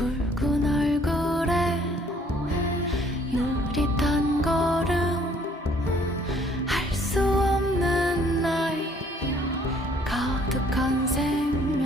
붉은 얼굴에 느릿한 걸음 할 수 없는 나이 가득한 생